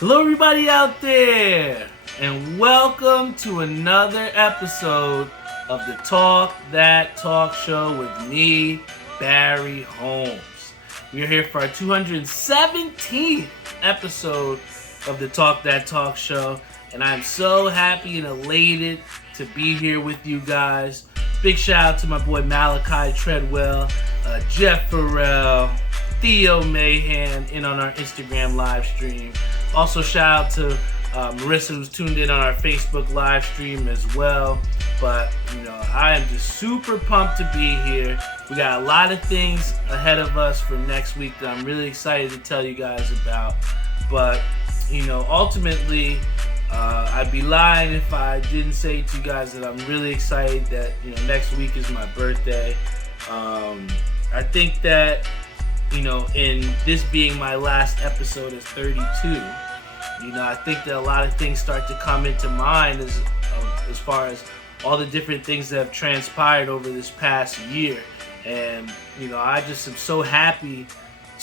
Hello, everybody out there, and welcome to another episode of the Talk That Talk Show with me, Barry Holmes. We are here for our 217th episode of the Talk That Talk Show, and I'm so happy and elated to be here with you guys. Big shout out to my boy Malachi Treadwell, Jeff Farrell, Theo Mahan in on our Instagram live stream. Also shout out to Marissa, who's tuned in on our Facebook live stream as well. But I am just super pumped to be here. We got a lot of things ahead of us for next week that I'm really excited to tell you guys about. But ultimately, I'd be lying if I didn't say to you guys that I'm really excited that next week is my birthday. I think that in this being my last episode as 32, I think that a lot of things start to come into mind as far as all the different things that have transpired over this past year. And, I just am so happy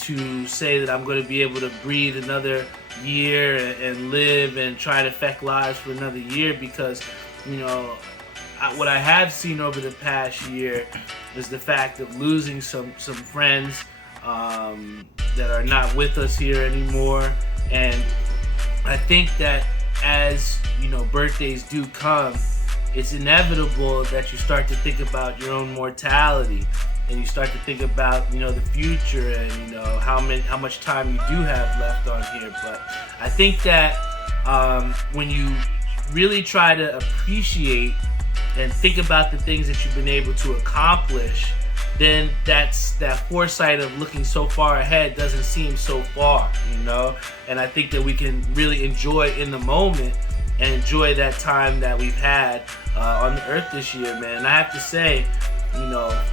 to say that I'm going to be able to breathe another year and live and try to affect lives for another year because, what I have seen over the past year is the fact of losing some friends that are not with us here anymore. And I think that as birthdays do come, it's inevitable that you start to think about your own mortality, and you start to think about the future and how much time you do have left on here. But I think that when you really try to appreciate and think about the things that you've been able to accomplish, then that foresight of looking so far ahead doesn't seem so far, And I think that we can really enjoy in the moment and enjoy that time that we've had on the earth this year, man. And I have to say,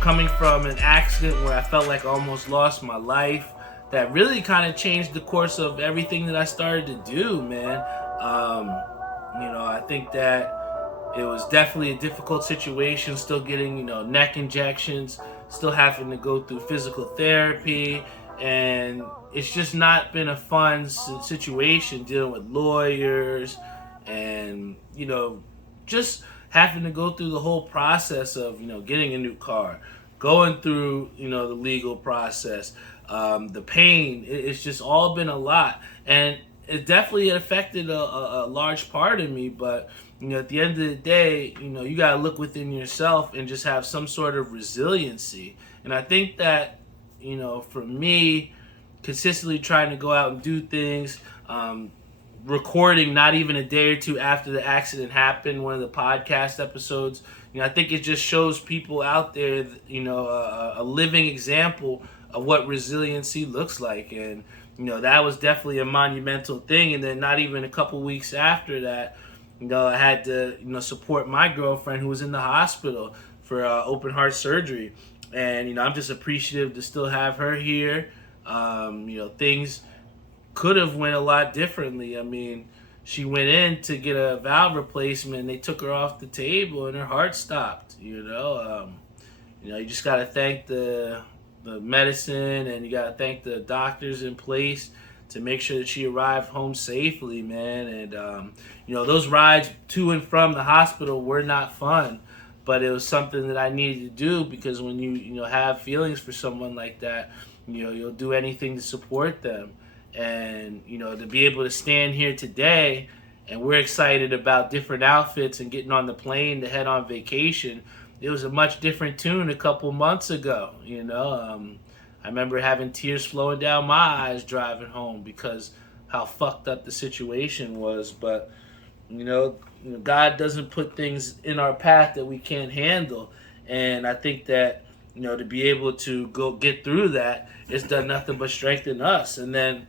coming from an accident where I felt like I almost lost my life, that really kind of changed the course of everything that I started to do, man. I think that it was definitely a difficult situation, still getting, neck injections, still having to go through physical therapy, and it's just not been a fun situation dealing with lawyers and, just having to go through the whole process of, getting a new car, going through, the legal process, the pain. It's just all been a lot. And it definitely affected a large part of me, but at the end of the day, you got to look within yourself and just have some sort of resiliency. And I think that, for me, consistently trying to go out and do things, recording not even a day or two after the accident happened, one of the podcast episodes, I think it just shows people out there, a living example of what resiliency looks like. And, that was definitely a monumental thing. And then not even a couple weeks after that, I had to, support my girlfriend who was in the hospital for open heart surgery. And, I'm just appreciative to still have her here. Things could have went a lot differently. I mean, she went in to get a valve replacement and they took her off the table and her heart stopped, you just got to thank the medicine, and you got to thank the doctors in place to make sure that she arrived home safely, man. And, those rides to and from the hospital were not fun, but it was something that I needed to do because when you have feelings for someone like that, you'll do anything to support them. And, to be able to stand here today and we're excited about different outfits and getting on the plane to head on vacation, it was a much different tune a couple months ago, I remember having tears flowing down my eyes driving home because how fucked up the situation was. But, God doesn't put things in our path that we can't handle. And I think that, to be able to go get through that, it's done nothing but strengthen us. And then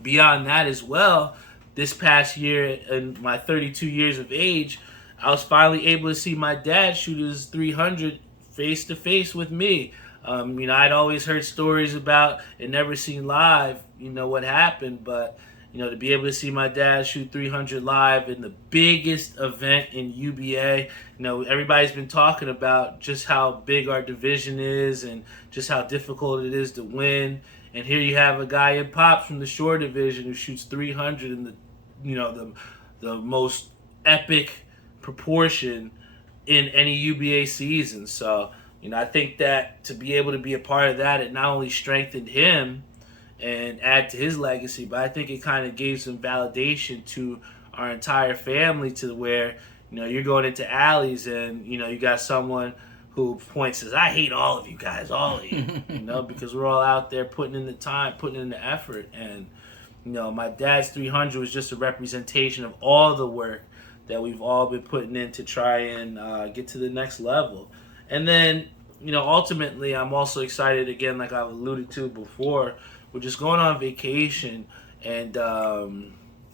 beyond that as well, this past year, in my 32 years of age, I was finally able to see my dad shoot his 300 face to face with me. I'd always heard stories about and never seen live, what happened, but to be able to see my dad shoot 300 live in the biggest event in UBA. Everybody's been talking about just how big our division is and just how difficult it is to win. And here you have a guy in Pops from the Shore division who shoots 300 in the most epic proportion in any UBA season. So, I think that to be able to be a part of that, it not only strengthened him and add to his legacy, but I think it kind of gave some validation to our entire family to where, you're going into alleys and, you got someone who points says, I hate all of you guys, all of you, because we're all out there putting in the time, putting in the effort. And, my dad's 300 was just a representation of all the work that we've all been putting in to try and get to the next level. And then, ultimately, I'm also excited, again, like I've alluded to before, we're just going on vacation and,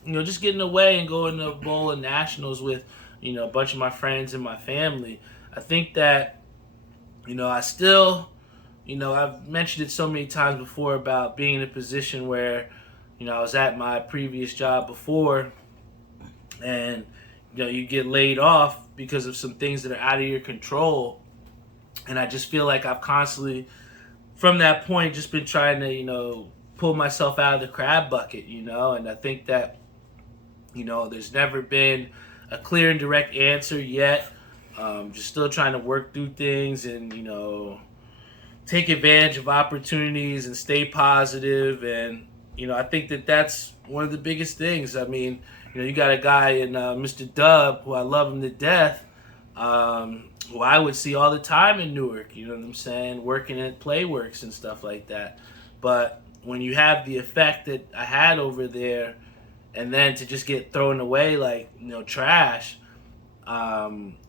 just getting away and going to a bowl of nationals with, a bunch of my friends and my family. I think that, I still, I've mentioned it so many times before about being in a position where, I was at my previous job before and, you get laid off because of some things that are out of your control. And I just feel like I've constantly, from that point, just been trying to, pull myself out of the crab bucket, and I think that, there's never been a clear and direct answer yet. Just still trying to work through things and, take advantage of opportunities and stay positive. And, I think that that's one of the biggest things. I mean, you got a guy in Mr. Dub, who I love him to death, who I would see all the time in Newark, you know what I'm saying, working at Playworks and stuff like that. But when you have the effect that I had over there and then to just get thrown away like, trash,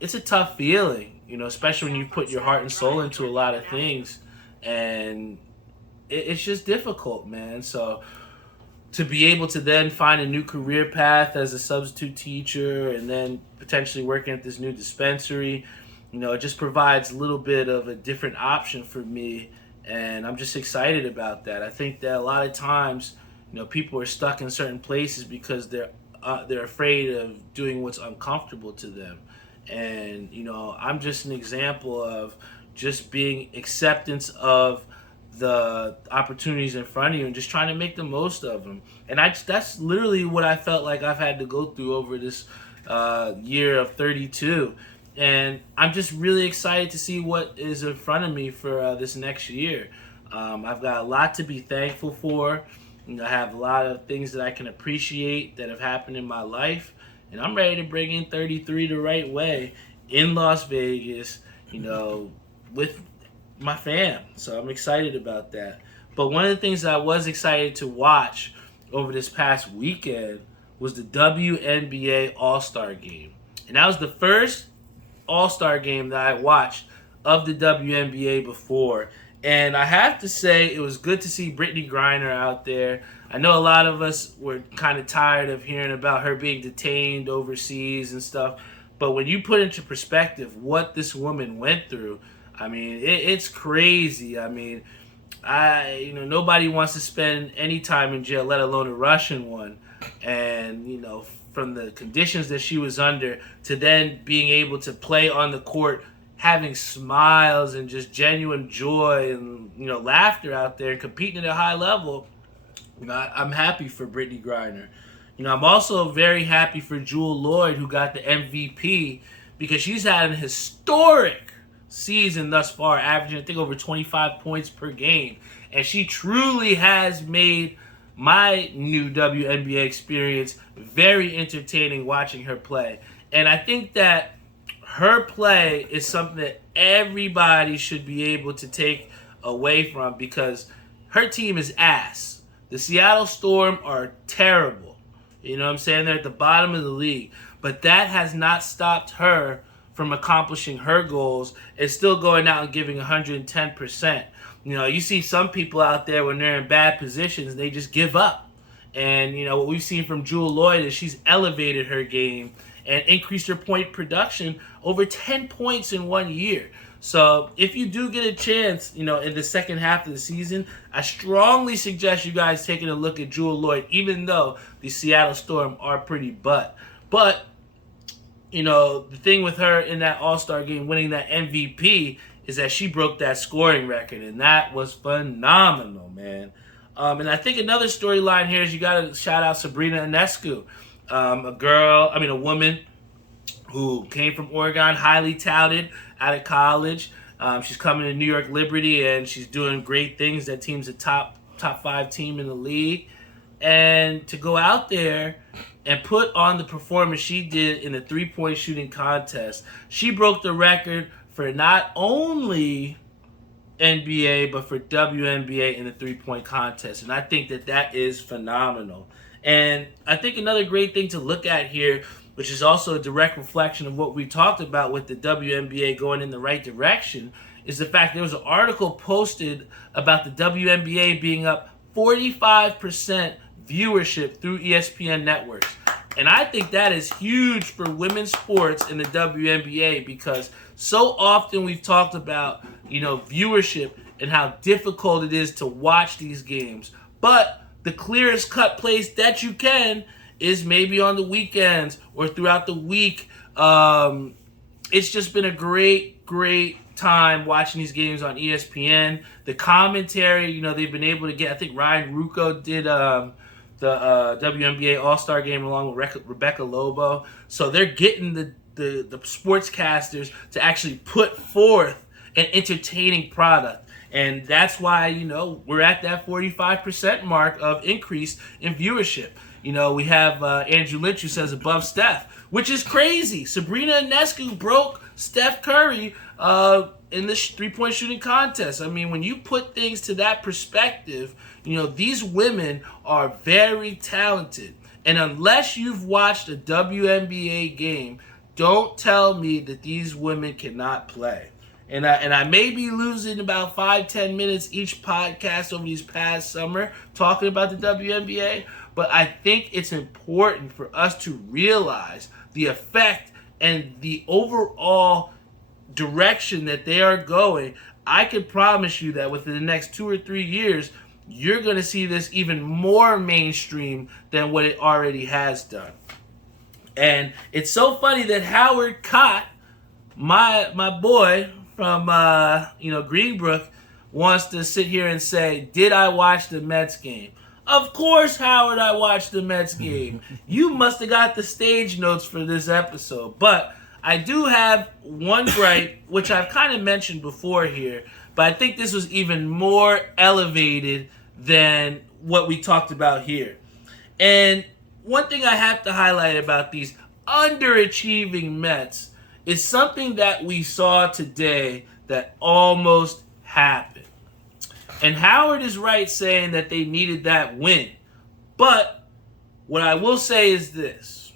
it's a tough feeling, especially when you put your heart and soul into a lot of things. And it's just difficult, man. So to be able to then find a new career path as a substitute teacher and then potentially working at this new dispensary, it just provides a little bit of a different option for me. And I'm just excited about that. I think that a lot of times, people are stuck in certain places because they're afraid of doing what's uncomfortable to them. And, I'm just an example of just being acceptance of the opportunities in front of you and just trying to make the most of them. And that's literally what I felt like I've had to go through over this year of 32. And I'm just really excited to see what is in front of me for this next year. I've got a lot to be thankful for. I have a lot of things that I can appreciate that have happened in my life. And I'm ready to bring in 33 the right way in Las Vegas, with my fam. So I'm excited about that. But one of the things that I was excited to watch over this past weekend was the WNBA All-Star Game. And that was the first All-Star Game that I watched of the WNBA before. And I have to say, it was good to see Brittany Griner out there. I know a lot of us were kind of tired of hearing about her being detained overseas and stuff. But when you put into perspective what this woman went through, I mean, it's crazy. I mean, nobody wants to spend any time in jail, let alone a Russian one. And, from the conditions that she was under to then being able to play on the court, having smiles and just genuine joy and, laughter out there and competing at a high level, I'm happy for Brittany Griner. I'm also very happy for Jewel Lloyd, who got the MVP, because she's had an historic season thus far, averaging, I think, over 25 points per game. And she truly has made my new WNBA experience very entertaining watching her play. And I think that her play is something that everybody should be able to take away from, because her team is ass. The Seattle Storm are terrible. You know what I'm saying? They're at the bottom of the league. But that has not stopped her from accomplishing her goals and still going out and giving 110%. You see some people out there when they're in bad positions, they just give up. And, what we've seen from Jewel Lloyd is she's elevated her game and increased her point production over 10 points in 1 year. So if you do get a chance, in the second half of the season, I strongly suggest you guys taking a look at Jewel Lloyd, even though the Seattle Storm are pretty butt. But, the thing with her in that All-Star game winning that MVP is that she broke that scoring record, and that was phenomenal, man. And I think another storyline here is you got to shout out Sabrina Ionescu, a woman who came from Oregon, highly touted out of college. She's coming to New York Liberty, and she's doing great things. That team's a top 5 team in the league. And to go out there and put on the performance she did in the three-point shooting contest, she broke the record for not only NBA, but for WNBA in the three-point contest. And I think that is phenomenal. And I think another great thing to look at here, which is also a direct reflection of what we talked about with the WNBA going in the right direction, is the fact there was an article posted about the WNBA being up 45% viewership through ESPN networks. And I think that is huge for women's sports in the WNBA, because so often we've talked about, viewership and how difficult it is to watch these games. But the clearest cut place that you can is maybe on the weekends or throughout the week. It's just been a great time watching these games on ESPN. The commentary, they've been able to get, I think Ryan Rucco did the WNBA All-Star game along with Rebecca Lobo. So they're getting the sportscasters to actually put forth an entertaining product. And that's why, we're at that 45% mark of increase in viewership. We have Andrew Lynch who says above Steph, which is crazy. Sabrina Ionescu broke Steph Curry in the three-point shooting contest. I mean, when you put things to that perspective, these women are very talented. And unless you've watched a WNBA game, don't tell me that these women cannot play. And I may be losing about 5-10 minutes each podcast over these past summer talking about the WNBA, but I think it's important for us to realize the effect and the overall direction that they are going. I can promise you that within the next 2 or 3 years, you're going to see this even more mainstream than what it already has done. And it's so funny that Howard Cott, my boy from Greenbrook, wants to sit here and say, did I watch the Mets game? Of course, Howard, I watched the Mets game. You must have got the stage notes for this episode. But I do have one gripe, which I've kind of mentioned before here, but I think this was even more elevated than what we talked about here. And one thing I have to highlight about these underachieving Mets is something that we saw today that almost happened. And Howard is right saying that they needed that win. But what I will say is this.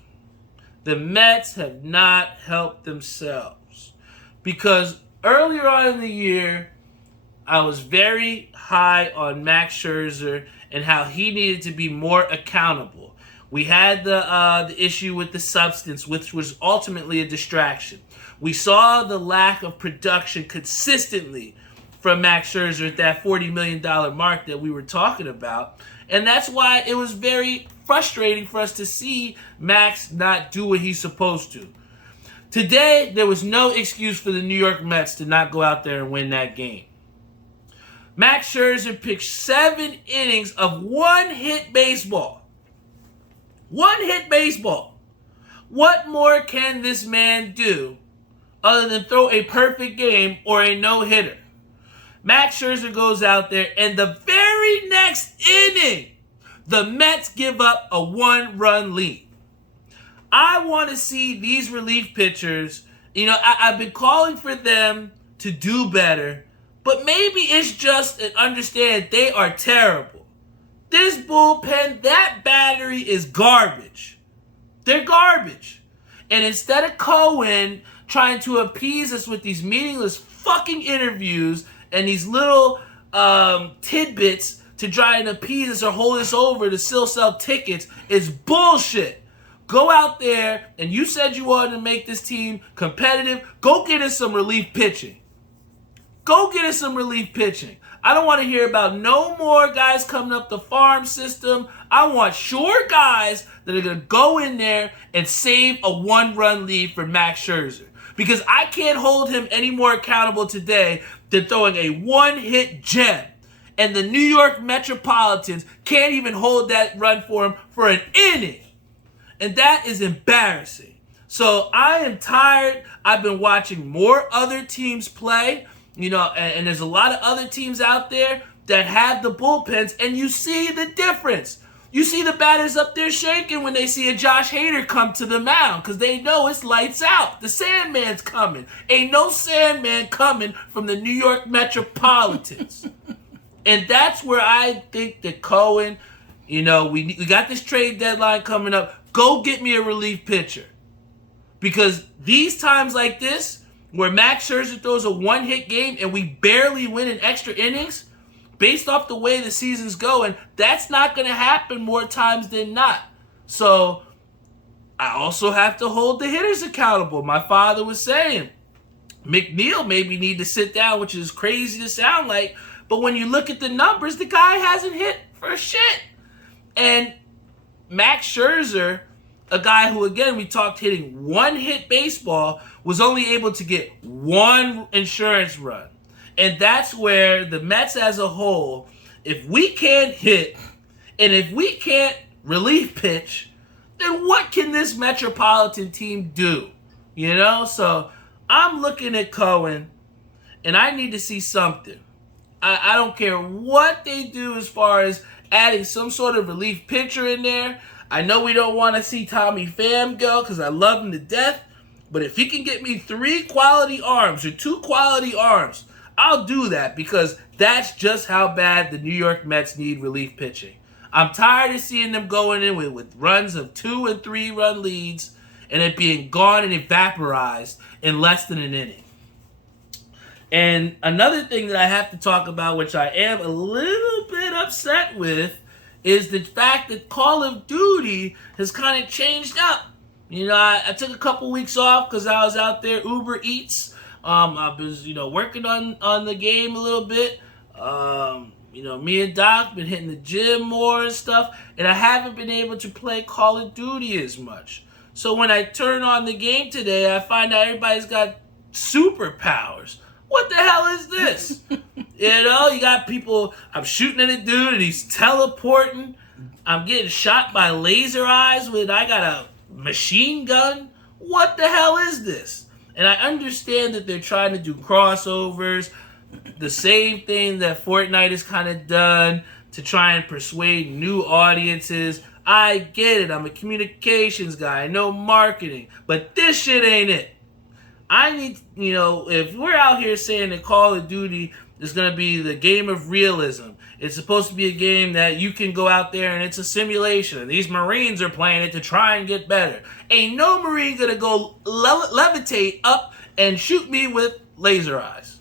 The Mets have not helped themselves. Because earlier on in the year, I was very high on Max Scherzer and how he needed to be more accountable. We had the issue with the substance, which was ultimately a distraction. We saw the lack of production consistently from Max Scherzer at that $40 million mark that we were talking about. And that's why it was very frustrating for us to see Max not do what he's supposed to. Today, there was no excuse for the New York Mets to not go out there and win that game. Max Scherzer pitched 7 innings of one-hit baseball. One-hit baseball. What more can this man do other than throw a perfect game or a no-hitter? Max Scherzer goes out there, and the very next inning, the Mets give up a 1-run lead. I want to see these relief pitchers, I've been calling for them to do better, but maybe it's just an understand they are terrible. This bullpen, that battery is garbage. They're garbage. And instead of Cohen trying to appease us with these meaningless fucking interviews and these little tidbits to try and appease us or hold us over to still sell tickets, is bullshit. Go out there, and you said you wanted to make this team competitive. Go get us some relief pitching. Go get us some relief pitching. I don't want to hear about no more guys coming up the farm system. I want sure guys that are going to go in there and save a 1-run lead for Max Scherzer. Because I can't hold him any more accountable today than throwing a one-hit gem. And the New York Metropolitans can't even hold that run for him for an inning. And that is embarrassing. So I am tired. I've been watching more other teams play, and there's a lot of other teams out there that have the bullpens, and you see the difference. You see the batters up there shaking when they see a Josh Hader come to the mound because they know it's lights out. The Sandman's coming. Ain't no Sandman coming from the New York Metropolitans. And that's where I think that Cohen, we got this trade deadline coming up. Go get me a relief pitcher. Because these times like this, where Max Scherzer throws a one-hit game and we barely win in extra innings, based off the way the season's going, that's not going to happen more times than not. So I also have to hold the hitters accountable. My father was saying, McNeil maybe need to sit down, which is crazy to sound like, but when you look at the numbers, the guy hasn't hit for shit. And Max Scherzer, a guy who, again, we talked hitting one-hit baseball, was only able to get one insurance run. And that's where the Mets as a whole, if we can't hit and if we can't relief pitch, then what can this Metropolitan team do? So I'm looking at Cohen, and I need to see something. I don't care what they do as far as adding some sort of relief pitcher in there. I know we don't want to see Tommy Pham go because I love him to death. But if he can get me 3 quality arms or 2 quality arms, I'll do that because that's just how bad the New York Mets need relief pitching. I'm tired of seeing them going in with runs of 2 and 3 run leads and it being gone and vaporized in less than an inning. And another thing that I have to talk about, which I am a little bit upset with, is the fact that Call of Duty has kind of changed up. I took a couple weeks off because I was out there Uber Eats. I was, working on the game a little bit. Me and Doc been hitting the gym more and stuff, and I haven't been able to play Call of Duty as much. So when I turn on the game today, I find out everybody's got superpowers. What the hell is this? You got people, I'm shooting at a dude and he's teleporting. I'm getting shot by laser eyes when I got a machine gun. What the hell is this? And I understand that they're trying to do crossovers, the same thing that Fortnite has kind of done to try and persuade new audiences. I get it. I'm a communications guy. I know marketing. But this shit ain't it. I need, if we're out here saying that Call of Duty is going to be the game of realism, it's supposed to be a game that you can go out there and it's a simulation, and these Marines are playing it to try and get better. Ain't no Marine going to go levitate up and shoot me with laser eyes.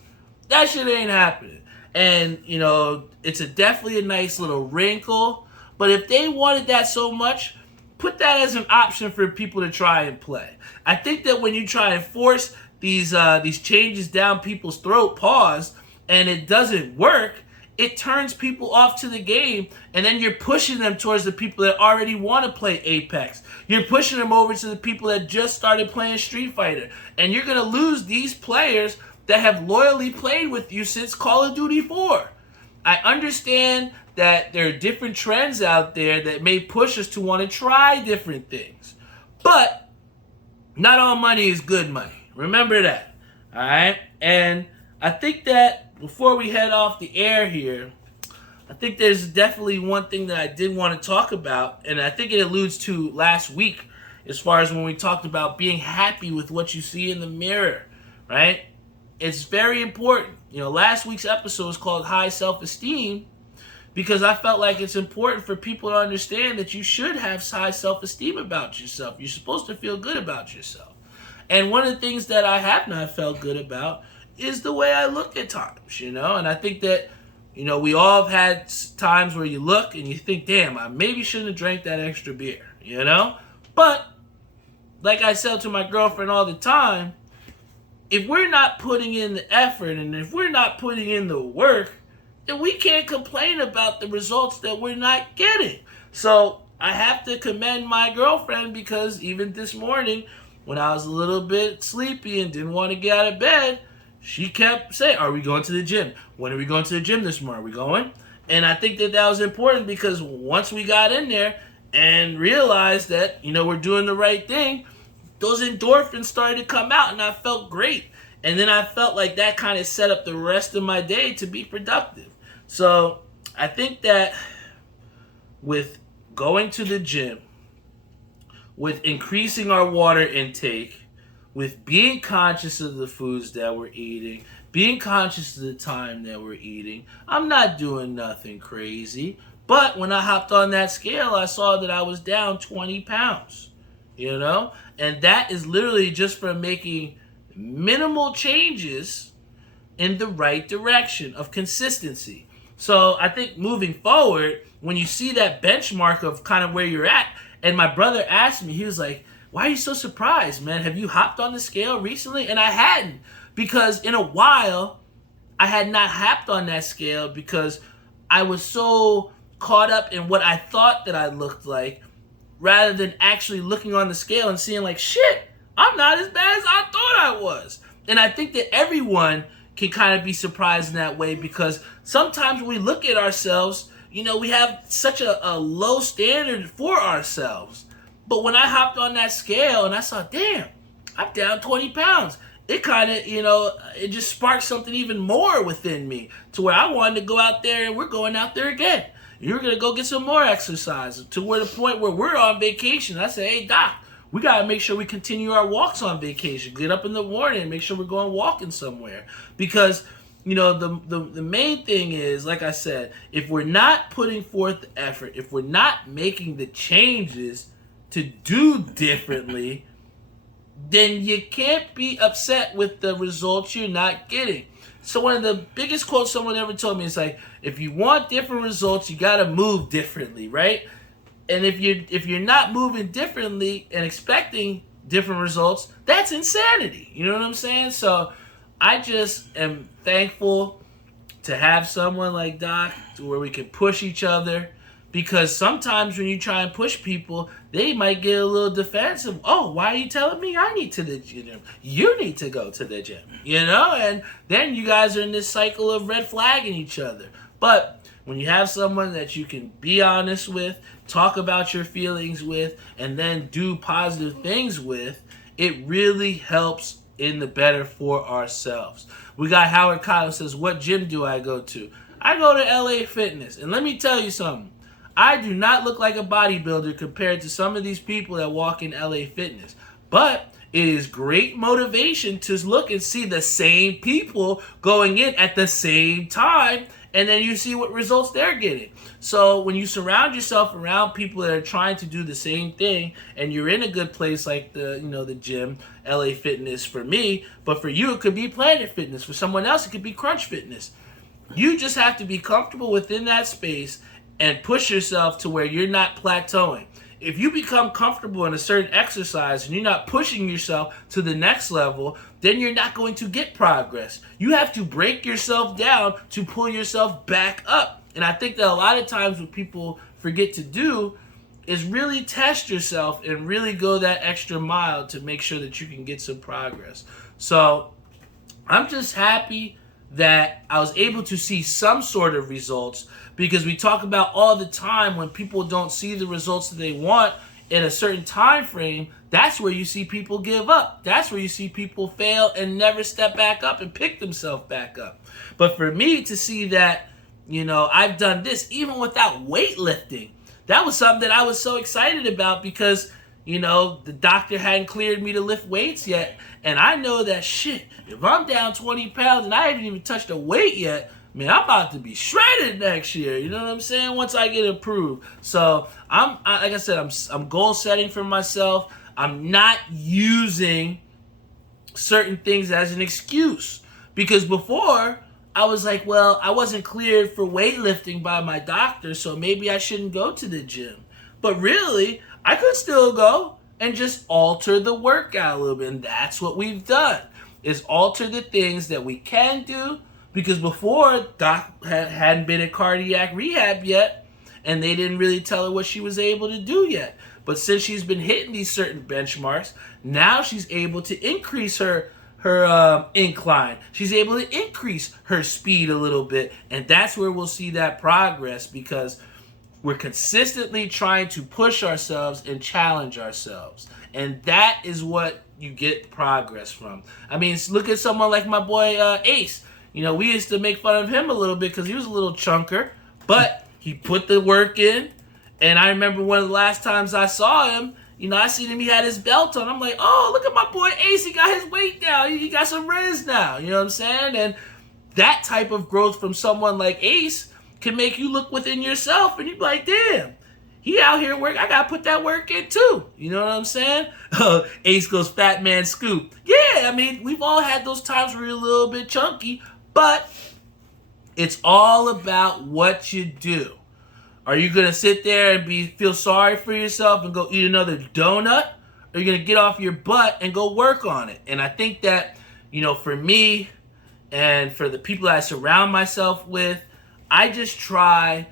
That shit ain't happening. And, it's definitely a nice little wrinkle, but if they wanted that so much, put that as an option for people to try and play. I think that when you try and force these changes down people's throat, and it doesn't work, it turns people off to the game, and then you're pushing them towards the people that already want to play Apex. You're pushing them over to the people that just started playing Street Fighter, and you're going to lose these players that have loyally played with you since Call of Duty 4. I understand that there are different trends out there that may push us to want to try different things. But not all money is good money. Remember that. All right? And I think that before we head off the air here, I think there's definitely one thing that I did want to talk about, and I think it alludes to last week as far as when we talked about being happy with what you see in the mirror, right? It's very important. Last week's episode was called High Self-Esteem because I felt like it's important for people to understand that you should have high self-esteem about yourself. You're supposed to feel good about yourself. And one of the things that I have not felt good about is the way I look at times, and I think that, we all have had times where you look and you think, damn, I maybe shouldn't have drank that extra beer, But, like I tell to my girlfriend all the time, if we're not putting in the effort and if we're not putting in the work, then we can't complain about the results that we're not getting. So I have to commend my girlfriend because even this morning when I was a little bit sleepy and didn't want to get out of bed, she kept saying, are we going to the gym? When are we going to the gym this morning? Are we going? And I think that was important because once we got in there and realized that, we're doing the right thing, those endorphins started to come out and I felt great. And then I felt like that kind of set up the rest of my day to be productive. So I think that with going to the gym, with increasing our water intake, with being conscious of the foods that we're eating, being conscious of the time that we're eating, I'm not doing nothing crazy. But when I hopped on that scale, I saw that I was down 20 pounds, And that is literally just from making minimal changes in the right direction of consistency. So I think moving forward, when you see that benchmark of kind of where you're at, and my brother asked me, he was like, why are you so surprised, man? Have you hopped on the scale recently? And I hadn't, because in a while, I had not hopped on that scale because I was so caught up in what I thought that I looked like, rather than actually looking on the scale and seeing like, shit, I'm not as bad as I thought I was. And I think that everyone can kind of be surprised in that way, because sometimes when we look at ourselves, we have such a low standard for ourselves. But when I hopped on that scale and I saw, damn, I'm down 20 pounds, it kind of, it just sparked something even more within me to where I wanted to go out there, and we're going out there again. You're going to go get some more exercise to where the point where we're on vacation. I said, hey, Doc, we got to make sure we continue our walks on vacation. Get up in the morning and make sure we're going walking somewhere. Because, the main thing is, like I said, if we're not putting forth the effort, if we're not making the changes to do differently, then you can't be upset with the results you're not getting. So one of the biggest quotes someone ever told me is like, if you want different results, you got to move differently, right? And if you're not moving differently and expecting different results, that's insanity. You know what I'm saying? So I just am thankful to have someone like Doc to where we can push each other, because sometimes when you try and push people, they might get a little defensive. Oh, why are you telling me I need to the gym? You need to go to the gym, And then you guys are in this cycle of red flagging each other. But when you have someone that you can be honest with, talk about your feelings with, and then do positive things with, it really helps in the better for ourselves. We got Howard Kyle says, what gym do I go to? I go to LA Fitness. And let me tell you something. I do not look like a bodybuilder compared to some of these people that walk in LA Fitness. But it is great motivation to look and see the same people going in at the same time, and then you see what results they're getting. So when you surround yourself around people that are trying to do the same thing, and you're in a good place like the gym, LA Fitness for me, but for you it could be Planet Fitness. For someone else it could be Crunch Fitness. You just have to be comfortable within that space and push yourself to where you're not plateauing. If you become comfortable in a certain exercise and you're not pushing yourself to the next level, then you're not going to get progress. You have to break yourself down to pull yourself back up. And I think that a lot of times what people forget to do is really test yourself and really go that extra mile to make sure that you can get some progress. So I'm just happy that I was able to see some sort of results, because we talk about all the time when people don't see the results that they want in a certain time frame, that's where you see people give up. That's where you see people fail and never step back up and pick themselves back up. But for me to see that, I've done this even without weightlifting, that was something that I was so excited about, because the doctor hadn't cleared me to lift weights yet. And I know that shit, if I'm down 20 pounds and I haven't even touched a weight yet, man, I'm about to be shredded next year. You know what I'm saying? Once I get approved. So like I said, I'm goal setting for myself. I'm not using certain things as an excuse, because before I was like, well, I wasn't cleared for weightlifting by my doctor, so maybe I shouldn't go to the gym. But really, I could still go and just alter the workout a little bit. And that's what we've done, is alter the things that we can do. Because before, Doc hadn't been in cardiac rehab yet, and they didn't really tell her what she was able to do yet. But since she's been hitting these certain benchmarks, now she's able to increase her her incline. She's able to increase her speed a little bit. And that's where we'll see that progress, because we're consistently trying to push ourselves and challenge ourselves. And that is what you get progress from. I mean, look at someone like my boy Ace. You know, we used to make fun of him a little bit because he was a little chunker, but he put the work in. And I remember one of the last times I saw him, you know, I seen him, he had his belt on. I'm like, oh, look at my boy Ace. He got his weight down. He got some res now. You know what I'm saying? And that type of growth from someone like Ace can make you look within yourself and you be like, damn, he out here work. I got to put that work in too. You know what I'm saying? Ace goes, fat man scoop. Yeah, I mean, we've all had those times where you're a little bit chunky, but it's all about what you do. Are you going to sit there and feel sorry for yourself and go eat another donut? Or are you going to get off your butt and go work on it? And I think that, you know, for me and for the people that I surround myself with, I just try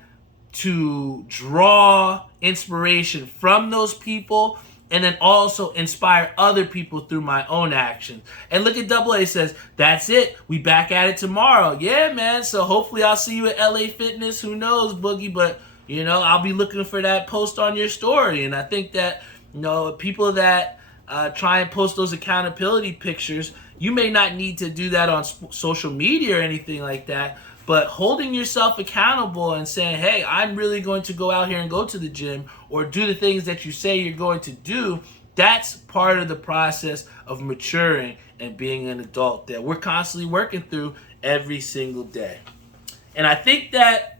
to draw inspiration from those people and then also inspire other people through my own actions. And look at AA says, that's it. We back at it tomorrow. Yeah, man. So hopefully I'll see you at LA Fitness. Who knows, Boogie? But, you know, I'll be looking for that post on your story. And I think that, you know, people that try and post those accountability pictures, you may not need to do that on social media or anything like that. But holding yourself accountable and saying, hey, I'm really going to go out here and go to the gym or do the things that you say you're going to do, that's part of the process of maturing and being an adult that we're constantly working through every single day. And I think that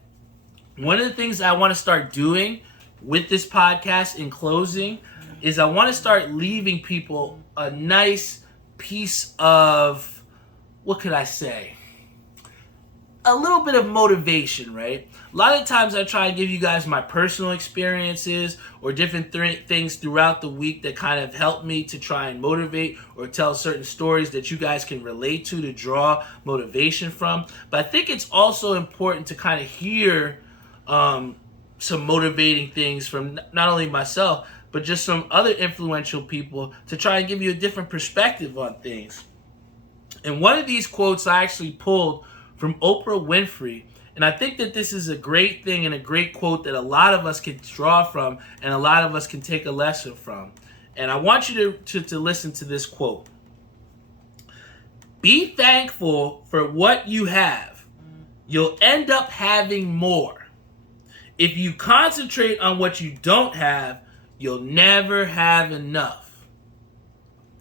one of the things I want to start doing with this podcast in closing is I want to start leaving people a nice piece of, what could I say? A little bit of motivation, right? A lot of times I try and give you guys my personal experiences or different things throughout the week that kind of help me to try and motivate or tell certain stories that you guys can relate to draw motivation from. But I think it's also important to kind of hear some motivating things from not only myself, but just some other influential people to try and give you a different perspective on things. And one of these quotes I actually pulled from Oprah Winfrey. And I think that this is a great thing and a great quote that a lot of us can draw from and a lot of us can take a lesson from. And I want you to listen to this quote. Be thankful for what you have. You'll end up having more. If you concentrate on what you don't have, you'll never have enough.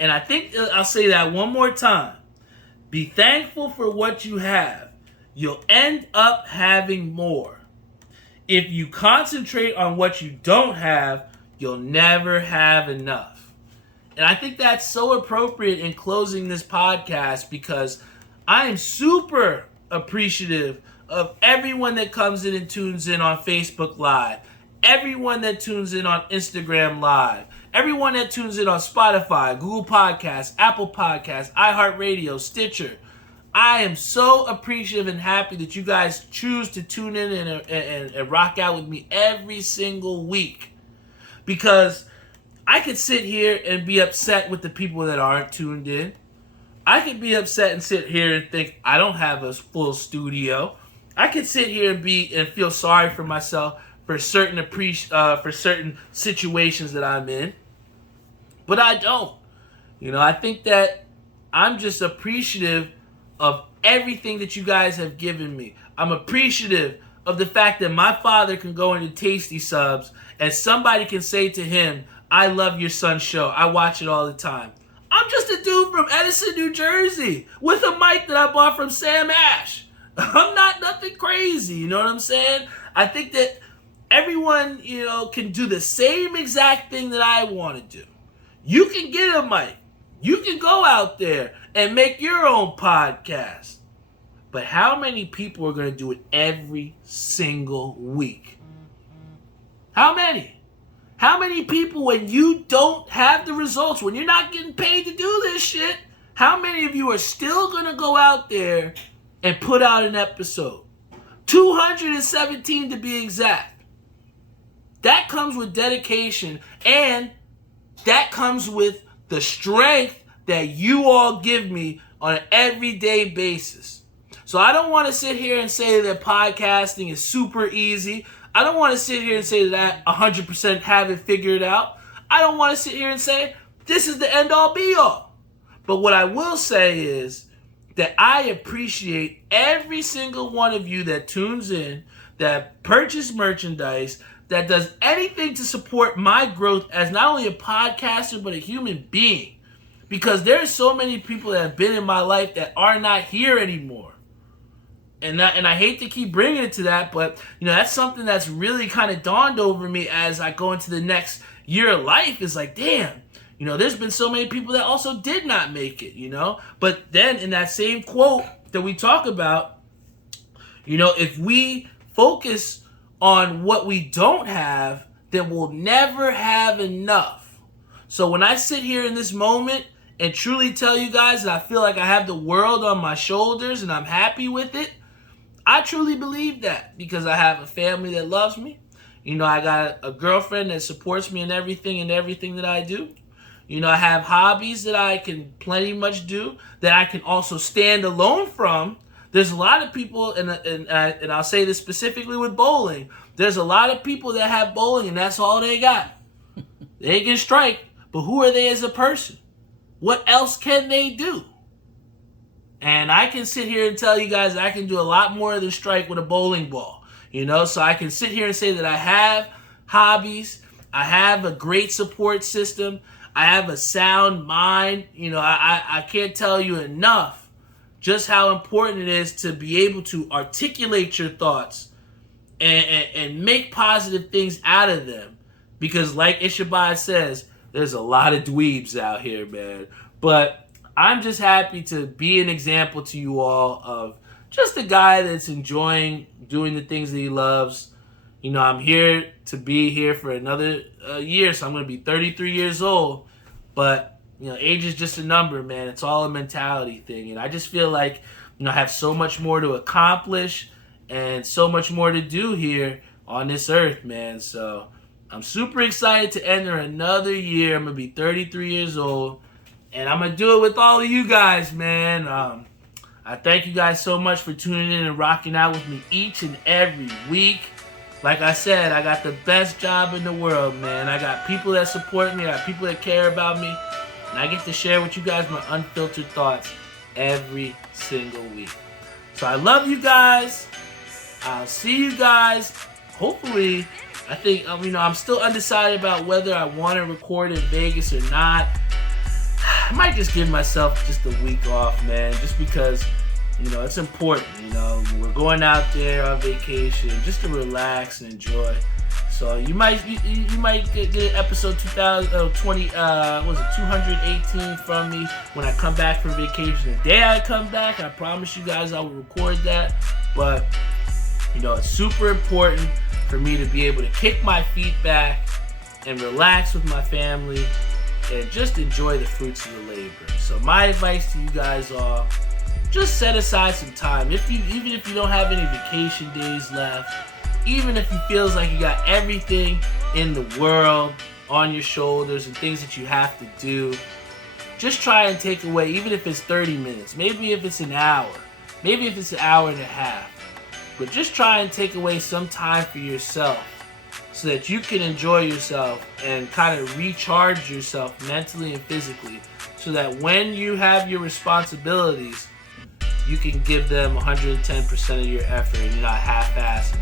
And I think I'll say that one more time. Be thankful for what you have. You'll end up having more. If you concentrate on what you don't have, you'll never have enough. And I think that's so appropriate in closing this podcast because I am super appreciative of everyone that comes in and tunes in on Facebook Live, everyone that tunes in on Instagram Live, everyone that tunes in on Spotify, Google Podcasts, Apple Podcasts, iHeartRadio, Stitcher. I am so appreciative and happy that you guys choose to tune in and rock out with me every single week. Because I could sit here and be upset with the people that aren't tuned in. I could be upset and sit here and think I don't have a full studio. I could sit here and feel sorry for myself for certain situations that I'm in. But I don't. You know, I think that I'm just appreciative of everything that you guys have given me. I'm appreciative of the fact that my father can go into Tasty Subs and somebody can say to him, I love your son's show. I watch it all the time. I'm just a dude from Edison, New Jersey with a mic that I bought from Sam Ash. I'm not nothing crazy, you know what I'm saying? I think that everyone, you know, can do the same exact thing that I want to do. You can get a mic. You can go out there and make your own podcast. But how many people are going to do it every single week? How many? How many people, when you don't have the results, when you're not getting paid to do this shit, how many of you are still going to go out there and put out an episode? 217 to be exact. That comes with dedication, and that comes with the strength that you all give me on an everyday basis. So I don't want to sit here and say that podcasting is super easy. I don't want to sit here and say that 100% have it figured out. I don't want to sit here and say this is the end all be all. But what I will say is that I appreciate every single one of you that tunes in, that purchase merchandise, that does anything to support my growth as not only a podcaster, but a human being. Because there's so many people that have been in my life that are not here anymore. And I hate to keep bringing it to that, but that's something that's really kind of dawned over me as I go into the next year of life. Is like, damn, there's been so many people that also did not make it, But then in that same quote that we talk about, if we focus on what we don't have, then we'll never have enough. So when I sit here in this moment and truly tell you guys that I feel like I have the world on my shoulders and I'm happy with it, I truly believe that because I have a family that loves me. I got a girlfriend that supports me in everything that I do. I have hobbies that I can plenty much do that I can also stand alone from. There's a lot of people, and I'll say this specifically with bowling. There's a lot of people that have bowling and that's all they got. They can strike, but who are they as a person? What else can they do? And I can sit here and tell you guys I can do a lot more than strike with a bowling ball. So I can sit here and say that I have hobbies. I have a great support system. I have a sound mind. I can't tell you enough just how important it is to be able to articulate your thoughts and make positive things out of them. Because like Ishabad says, there's a lot of dweebs out here, man. But I'm just happy to be an example to you all of just a guy that's enjoying doing the things that he loves. I'm here to be here for another year, so I'm going to be 33 years old. But, age is just a number, man. It's all a mentality thing. And I just feel like, I have so much more to accomplish and so much more to do here on this earth, man. So I'm super excited to enter another year. I'm going to be 33 years old. And I'm going to do it with all of you guys, man. I thank you guys so much for tuning in and rocking out with me each and every week. Like I said, I got the best job in the world, man. I got people that support me. I got people that care about me. And I get to share with you guys my unfiltered thoughts every single week. So I love you guys. I'll see you guys. Hopefully, I think, I'm still undecided about whether I want to record in Vegas or not. I might just give myself just a week off, man, just because, it's important, we're going out there on vacation just to relax and enjoy. So you might get episode 218 from me when I come back from vacation. The day I come back, I promise you guys I will record that. But, it's super important for me to be able to kick my feet back and relax with my family and just enjoy the fruits of the labor. So my advice to you guys are, just set aside some time. Even if you don't have any vacation days left, even if it feels like you got everything in the world on your shoulders and things that you have to do, just try and take away, even if it's 30 minutes, maybe if it's an hour, maybe if it's an hour and a half, but just try and take away some time for yourself so that you can enjoy yourself and kind of recharge yourself mentally and physically, so that when you have your responsibilities, you can give them 110% of your effort and you're not half-assing it.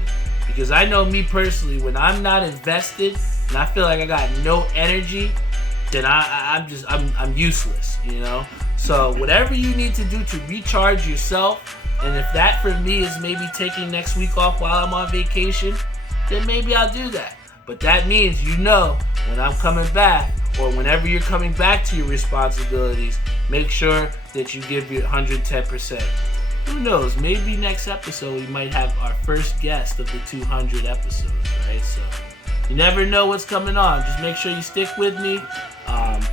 Because I know me personally, when I'm not invested and I feel like I got no energy, then I'm useless, So whatever you need to do to recharge yourself, and if that for me is maybe taking next week off while I'm on vacation, then maybe I'll do that. But that means when I'm coming back, or whenever you're coming back to your responsibilities, make sure that you give your 110%. Who knows? Maybe next episode we might have our first guest of the 200 episodes, right? So you never know what's coming on. Just make sure you stick with me.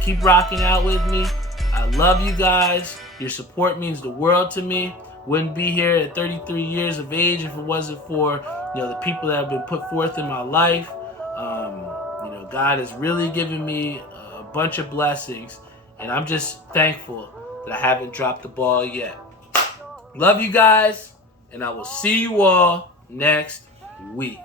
Keep rocking out with me. I love you guys. Your support means the world to me. Wouldn't be here at 33 years of age if it wasn't for the people that have been put forth in my life. God has really given me a bunch of blessings, And I'm just thankful that I haven't dropped the ball yet. Love you guys, and I will see you all next week.